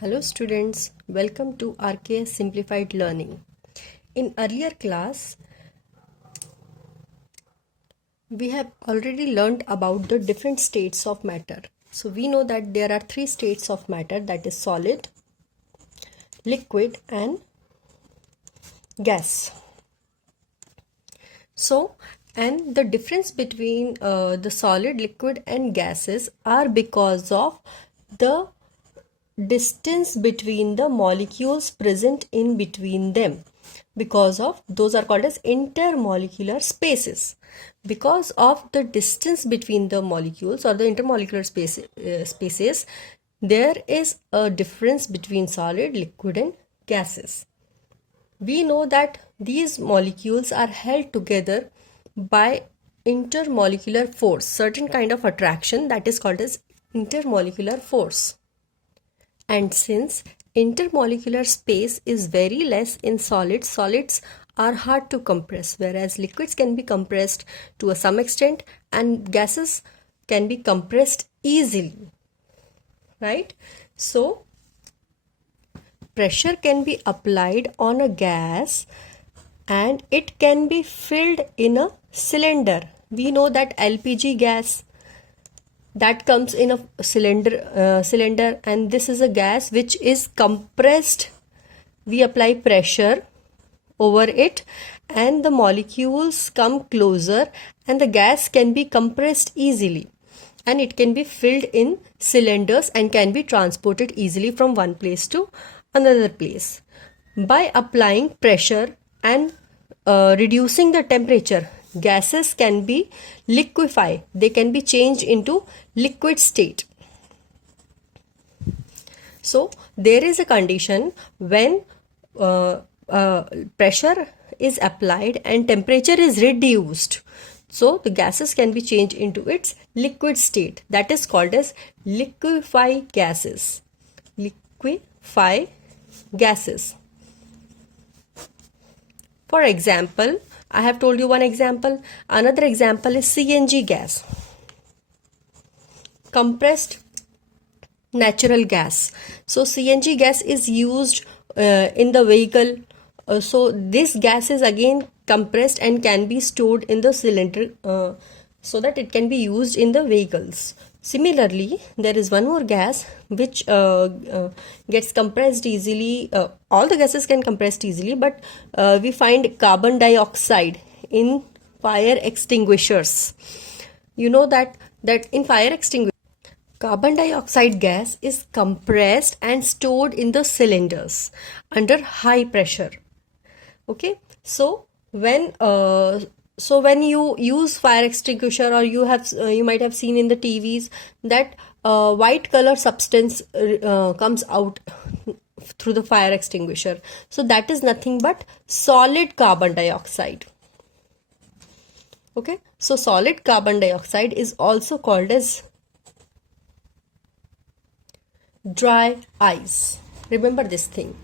Hello students, welcome to RKS Simplified Learning. In earlier class, we have already learned about the different states of matter. So we know that there are three states of matter, that is solid, liquid and gas. And the difference between the solid, liquid and gases are because of the distance between the molecules present in between them. Because of those are called as intermolecular spaces. Because of the distance between the molecules or the intermolecular spaces, there is a difference between solid, liquid and gases. We know that these molecules are held together by intermolecular force, certain kind of attraction that is called as intermolecular force. And since intermolecular space is very less in solids, solids are hard to compress, whereas liquids can be compressed to some extent and gases can be compressed easily, right? So pressure can be applied on a gas and it can be filled in a cylinder. We know that LPG gas that comes in a cylinder, and this is a gas which is compressed. We apply pressure over it and the molecules come closer and the gas can be compressed easily, and it can be filled in cylinders and can be transported easily from one place to another place. By applying pressure and reducing the temperature, gases can be liquefied. They can be changed into liquid state. So there is a condition when pressure is applied and temperature is reduced. So the gases can be changed into its liquid state. That is called as liquefy gases. Liquefy gases. For example, I have told you one example. Another example is CNG gas. Compressed natural gas. So CNG gas is used in the vehicle. So this gas is again compressed and can be stored in the cylinder so that it can be used in the vehicles. Similarly, there is one more gas which gets compressed easily. All the gases can compress easily, but we find carbon dioxide in fire extinguishers. You know that in fire extinguishers, carbon dioxide gas is compressed and stored in the cylinders under high pressure. Okay, so when you use fire extinguisher, or you might have seen in the TVs that white color substance comes out through the fire extinguisher. So that is nothing but solid carbon dioxide. Okay, so solid carbon dioxide is also called as dry ice. Remember this thing.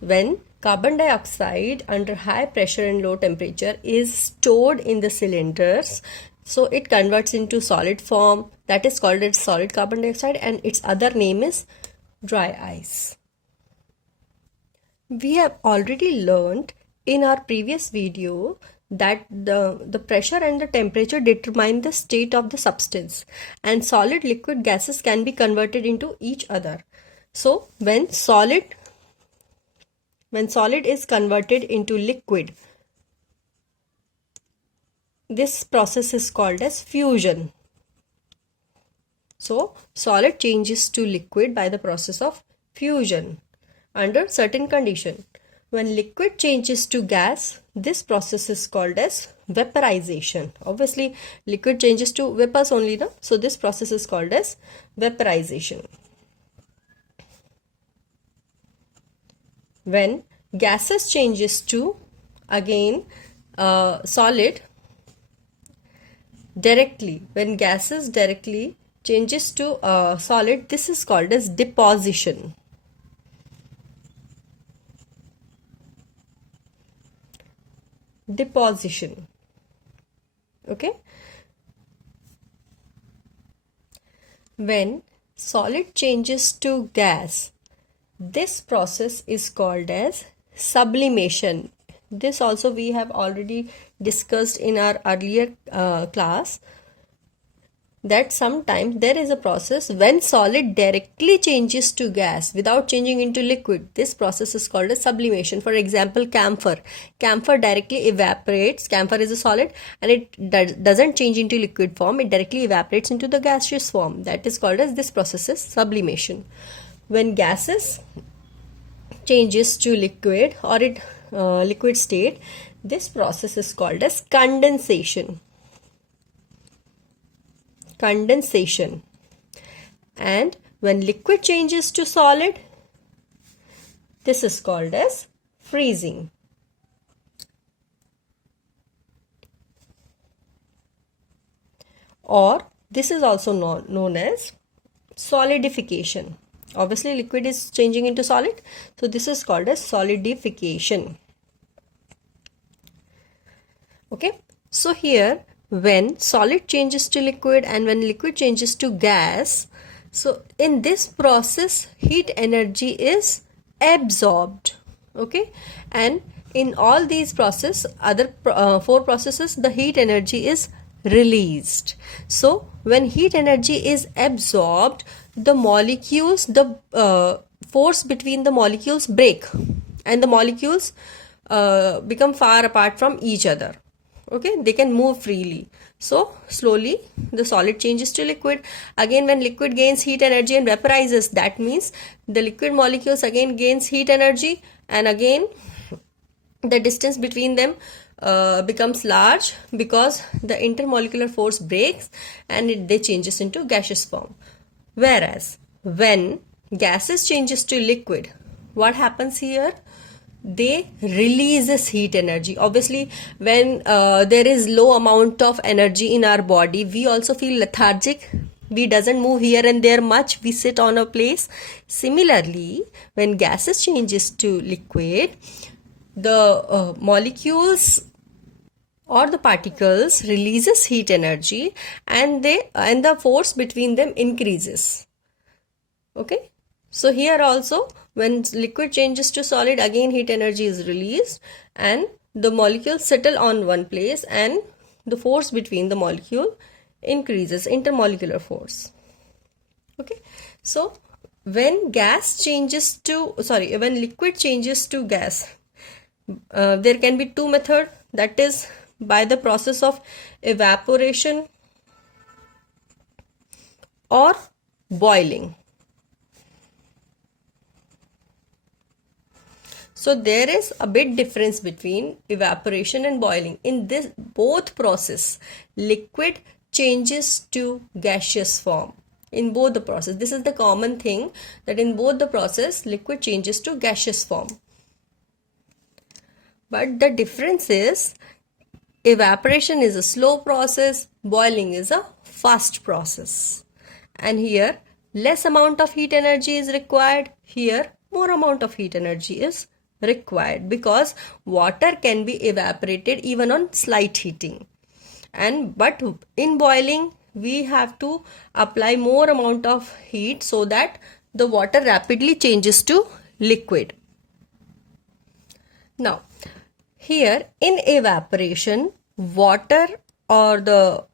When carbon dioxide under high pressure and low temperature is stored in the cylinders, so it converts into solid form. That is called as solid carbon dioxide, and its other name is dry ice. We have already learned in our previous video that the pressure and the temperature determine the state of the substance, and solid, liquid, gases can be converted into each other. So when solid is converted into liquid, this process is called as fusion. So solid changes to liquid by the process of fusion under certain condition. When liquid changes to gas, this process is called as vaporization. Obviously, liquid changes to vapors only, no? So this process is called as vaporization. When gases changes to again solid directly, when gases directly changes to solid, this is called as deposition. Deposition. Okay, when solid changes to gas, This process is called as sublimation. This also we have already discussed in our earlier class, that sometimes there is a process when solid directly changes to gas without changing into liquid. This process is called as sublimation. For example, camphor. Camphor directly evaporates. Camphor is a solid and it doesn't change into liquid form. It directly evaporates into the gaseous form. That is called as, this process is sublimation. When gases changes to liquid or liquid state, this process is called as condensation. And when liquid changes to solid, this is called as freezing. Or this is also known as solidification. Obviously liquid is changing into solid, so this is called as solidification. Okay, so here when solid changes to liquid and when liquid changes to gas, so in this process heat energy is absorbed. Okay, and in all these processes, other four processes, the heat energy is released. So when heat energy is absorbed, the molecules, the force between the molecules break and the molecules become far apart from each other. Okay, they can move freely. So slowly the solid changes to liquid. Again, when liquid gains heat energy and vaporizes, that means the liquid molecules again gains heat energy, and again the distance between them becomes large because the intermolecular force breaks and they changes into gaseous form. Whereas when gases changes to liquid, what happens here? They releases heat energy. Obviously when there is low amount of energy in our body, we also feel lethargic. We doesn't move here and there much. We sit on a place. Similarly, when gases changes to liquid, the molecules or the particles releases heat energy and the force between them increases. Okay, so here also when liquid changes to solid, again heat energy is released and the molecules settle on one place and the force between the molecule increases, intermolecular force. Okay, so when when liquid changes to gas, there can be two methods, that is by the process of evaporation or boiling. So there is a big difference between evaporation and boiling. In this both process, liquid changes to gaseous form. In both the process, this is the common thing, that in both the process liquid changes to gaseous form. But the difference is evaporation is a slow process, boiling is a fast process. And here less amount of heat energy is required, here more amount of heat energy is required, because water can be evaporated even on slight heating, but in boiling we have to apply more amount of heat so that the water rapidly changes to liquid. Now here in evaporation, water or the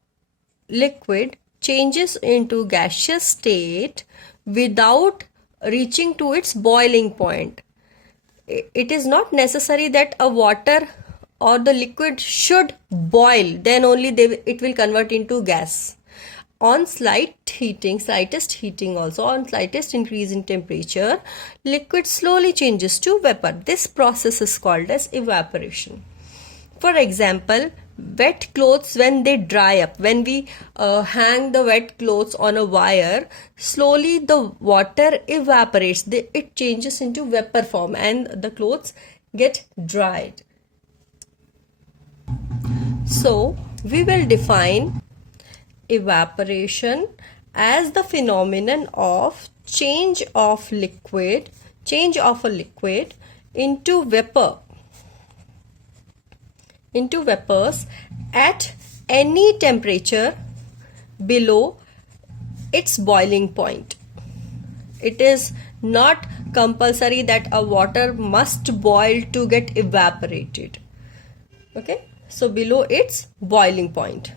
liquid changes into gaseous state without reaching to its boiling point. It is not necessary that a water or the liquid should boil, then only it will convert into gas. On slightest heating also, on slightest increase in temperature, liquid slowly changes to vapor. This process is called as evaporation. For example, wet clothes, when they dry up, when we hang the wet clothes on a wire, slowly the water evaporates, it changes into vapor form and the clothes get dried. So we will define evaporation as the phenomenon of change of a liquid into vapors at any temperature below its boiling point. It is not compulsory that a water must boil to get evaporated. Okay, so below its boiling point,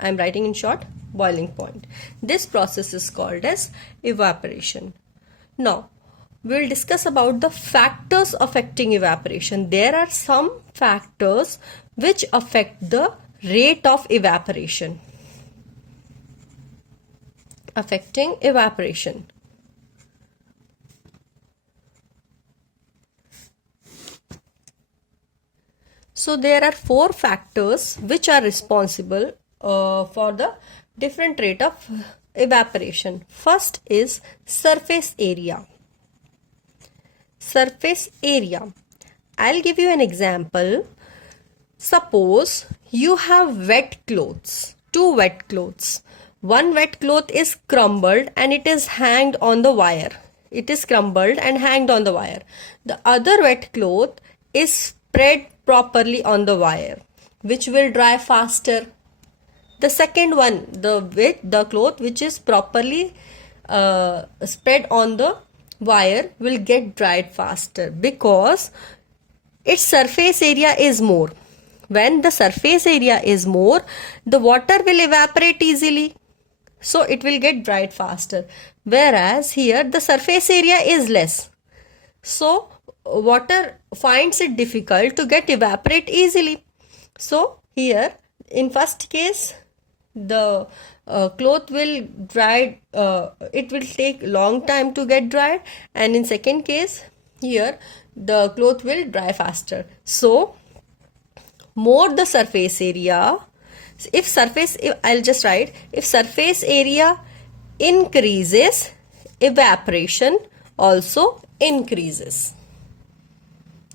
I am writing in short, boiling point. This process is called as evaporation. Now we will discuss about the factors affecting evaporation. There are some factors which affect the rate of evaporation. Affecting evaporation. So there are 4 factors which are responsible for the different rate of evaporation. First is surface area. Surface area. I'll give you an example. Suppose you have wet clothes, 2 wet clothes. One wet cloth is crumbled and it is hanged on the wire. It is crumbled and hanged on the wire. The other wet cloth is spread properly on the wire, which will dry faster. The second one, the cloth which is properly spread on the wire will get dried faster because its surface area is more. When the surface area is more, the water will evaporate easily, so it will get dried faster. Whereas here the surface area is less, so water finds it difficult to get evaporate easily. So here in first case the cloth will dry, it will take long time to get dried, and in second case here the cloth will dry faster. So more the surface area, I'll just write, if surface area increases, evaporation also increases.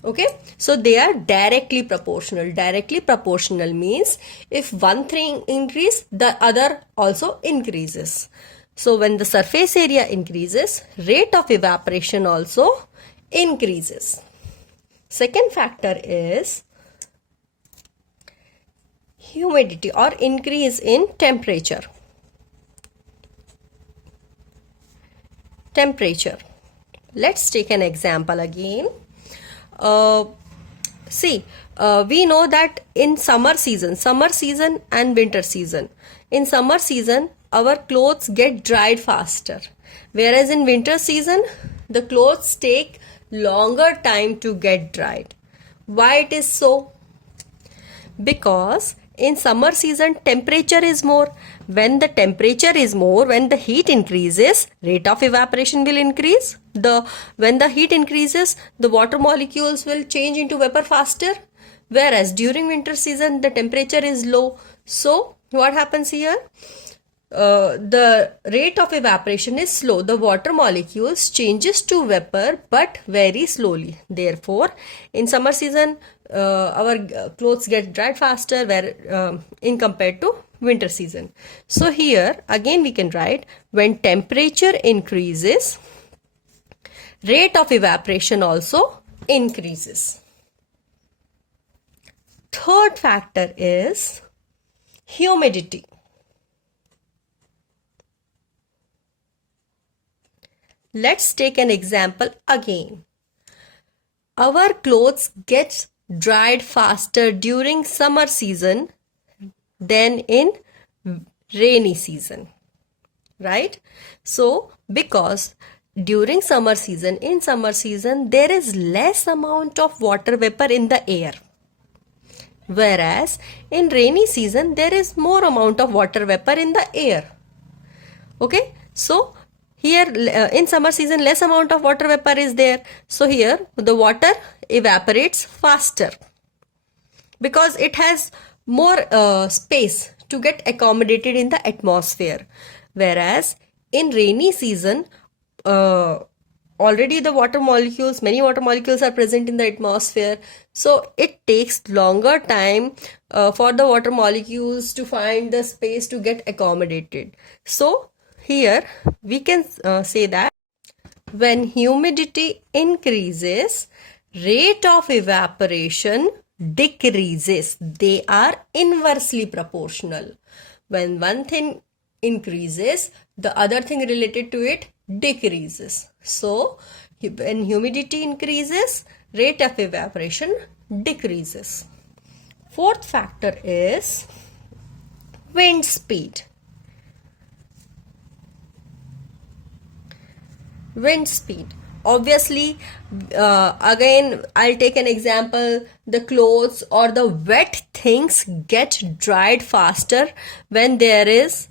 Okay, so they are directly proportional. Directly proportional means if one thing increases, the other also increases. So when the surface area increases, rate of evaporation also increases. Second factor is humidity or increase in temperature. Temperature. Let's take an example again. We know that in summer season and winter season, in summer season our clothes get dried faster, whereas in winter season the clothes take longer time to get dried. Why it is so? Because in summer season temperature is more. When the temperature is more, when the heat increases, rate of evaporation will increase. When the heat increases, the water molecules will change into vapor faster. Whereas during winter season the temperature is low. So what happens here? The rate of evaporation is slow. The water molecules changes to vapor but very slowly. Therefore, in summer season, our clothes get dried faster in compared to winter season. So here again we can write, when temperature increases, rate of evaporation also increases. Third factor is humidity. Let's take an example again. Our clothes get dried faster during summer season than in rainy season, right? So because during summer season, there is less amount of water vapor in the air, whereas in rainy season there is more amount of water vapor in the air. Okay, so here in summer season less amount of water vapor is there, so here the water evaporates faster because it has more space to get accommodated in the atmosphere. Whereas in rainy season already the many water molecules are present in the atmosphere, so it takes longer time for the water molecules to find the space to get accommodated. So here we can say that when humidity increases, rate of evaporation decreases. They are inversely proportional. When one thing increases, the other thing related to it decreases. So when humidity increases, rate of evaporation decreases. Fourth factor is wind speed. Wind speed. Obviously, again, I'll take an example. The clothes or the wet things get dried faster when there is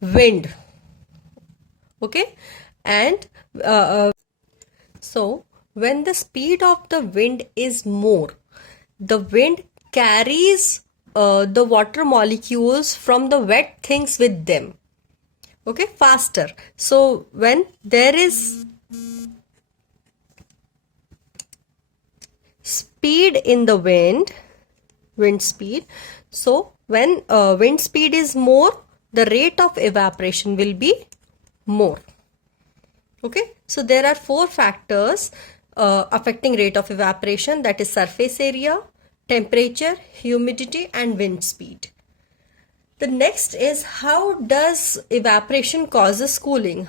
wind. Okay, and so when the speed of the wind is more, the wind carries the water molecules from the wet things with them. Okay, faster. So when there is speed in the wind speed, so when wind speed is more, the rate of evaporation will be more. Okay, so there are four factors affecting rate of evaporation, that is surface area, temperature, humidity and wind speed. The next is, how does evaporation causes cooling?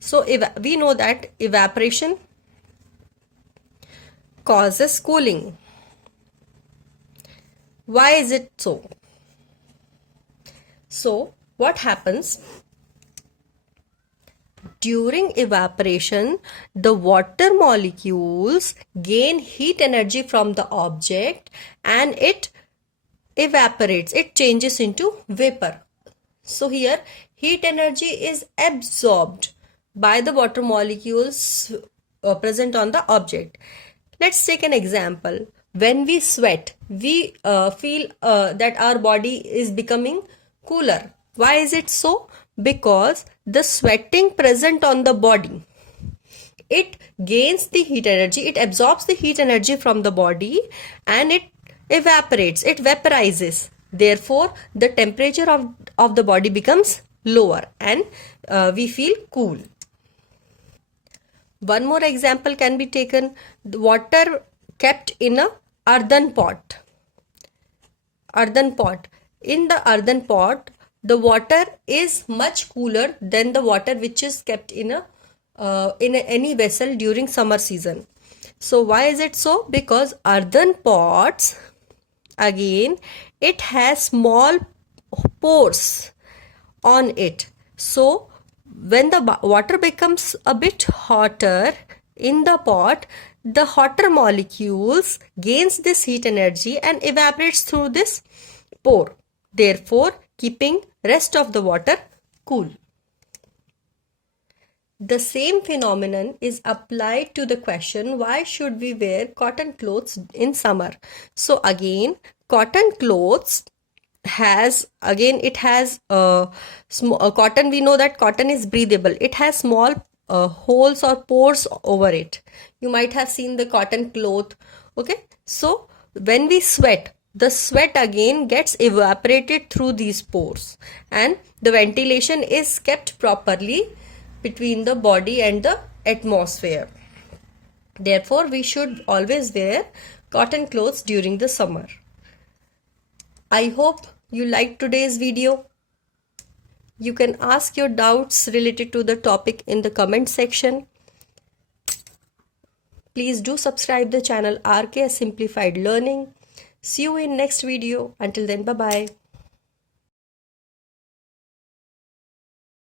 So we know that evaporation causes cooling. Why is it so? So what happens? During evaporation, the water molecules gain heat energy from the object and it evaporates, it changes into vapor. So here heat energy is absorbed by the water molecules present on the object. Let's take an example. When we sweat, we feel that our body is becoming cooler. Why is it so? Because the sweating present on the body, it gains the heat energy, it absorbs the heat energy from the body and it evaporates, it vaporizes. Therefore, the temperature of the body becomes lower and we feel cool. One more example can be taken. The water kept in a earthen pot. In the earthen pot, the water is much cooler than the water which is kept in any vessel during summer season. So why is it so? Because earthen pots, again, it has small pores on it. So when the water becomes a bit hotter in the pot, the hotter molecules gains this heat energy and evaporates through this pore, therefore keeping rest of the water cool. The same phenomenon is applied to the question, why should we wear cotton clothes in summer? So again, cotton clothes has, again, it has cotton, we know that cotton is breathable. It has small holes or pores over it. You might have seen the cotton cloth. Okay, so when we sweat, the sweat again gets evaporated through these pores and the ventilation is kept properly between the body and the atmosphere. Therefore, we should always wear cotton clothes during the summer. I hope you liked today's video. You can ask your doubts related to the topic in the comment section. Please do subscribe the channel RK Simplified Learning. See you in next video. Until then, bye-bye.